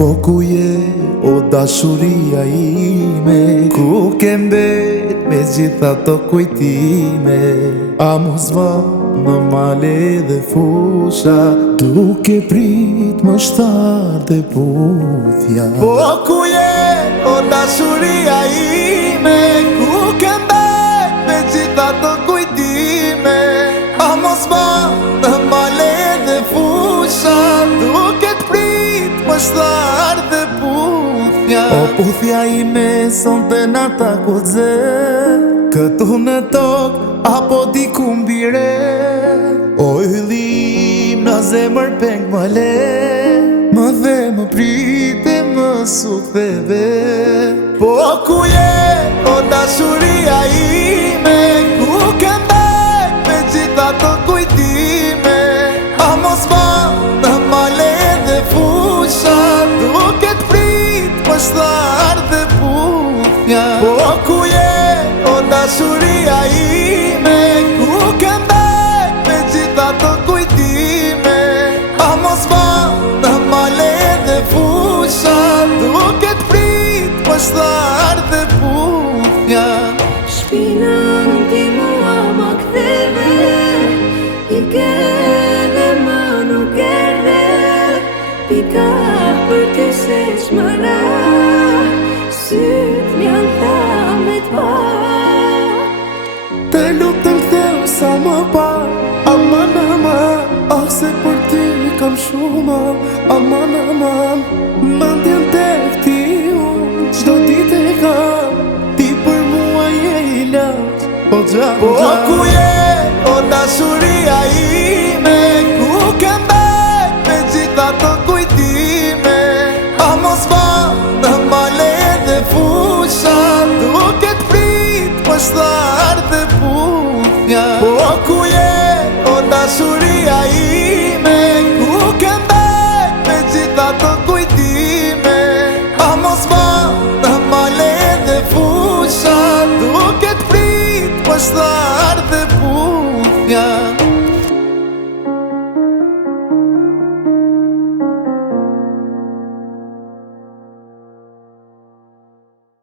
Po ku je o dashuria ime, ku ke mbet me gjitha të kujtime? A mos va në male dhe fusha, duke prit më shtar dhe puthja. Po ku je o dashuria ime, ku ke mbet me gjitha të kujtime? A mos va në male dhe fusha, duke prit më shtar dhe puthja. O puthja ime son të nata ku dze, këtu në tok apo diku mbire. O hyllim në zemër peng më le, më dhe më prite më suktheve. Po ku je o dashuria ime, ku ke mbet me gjitha të kujtime? A mos va në male dhe fusha, duke t'prit më shtar dhe puthja. Po ku je o dashuria ime, ku ke mbet me gjitha të kujtime? A mos va në male dhe fusha, duke t'prit më shtar dhe puthja. Shpinën ti mua më ktheve, i ke dhe më nuk erdhe. Pika për ty se shmëra, syt m'janë thamet pa. Të lutëm ktheu sa më par, aman aman, ah se për ty kam shumë, aman aman. Mendjen tek ti unë, qdo dit e kam, ti për mua je i lartë, o gjatë. Po ku je o dashuria ime, ku ke mbet me gjitha të kujtime? A mos va në male dhe fusha, duke t'prit më shtar dhe puthja. Po ku je o dashuria ime, ku ke mbet me gjitha të kujtime? A mos va në male dhe fusha, duke t'prit më shtar